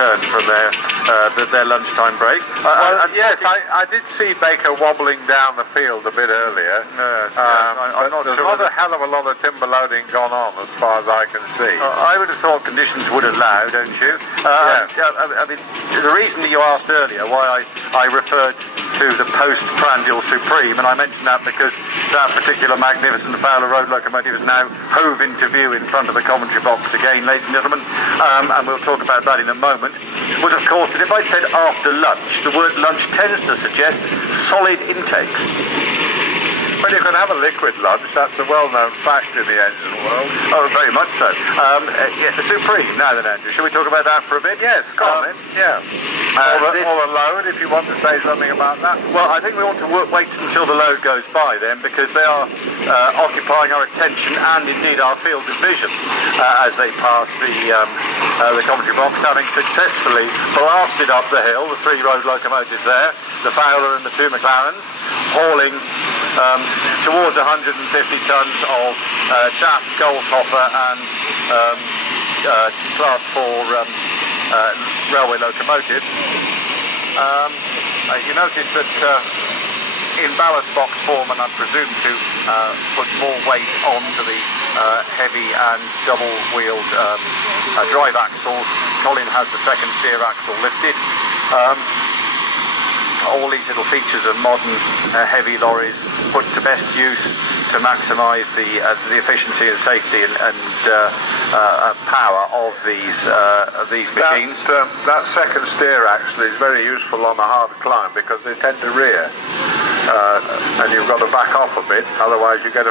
returned from their lunchtime break. Yes, I did see Baker wobbling down the field a bit earlier. I'm not there's sure not a hell of a lot of timber loading gone on as far as I can see. I would have thought conditions would allow, don't you? I mean, the reason that you asked earlier why I referred to the post-prandial Supreme, and I mentioned that because that particular magnificent Fowler Road locomotive is now hove into view in front of the commentary box again, ladies and gentlemen, and we'll talk about that in a moment, was of course that if I said after lunch, the word lunch tends to suggest solid intake. Well, you can have a liquid lunch, that's a well-known fact in the engine world. Oh, very much so. The Supreme, now then, Andrew, shall we talk about that for a bit? Yes, go on then. Yeah. Or the load, if you want to say something about that. Well, I think we want to wait until the load goes by then, because they are occupying our attention and indeed our field of vision as they pass the commentary box, having successfully blasted up the hill, the three road locomotives there, the Fowler and the two McLarens, hauling towards 150 tons of chaff, coal copper and class 4 railway locomotives. You notice that in ballast box form, and I presume to put more weight onto the heavy and double-wheeled drive axles, Colin has the second steer axle lifted. All these little features of modern heavy lorries put to best use to maximise the efficiency and safety and power of these machines. That second steer axle is very useful on a hard climb because they tend to rear, and you've got to back off a bit, otherwise you get a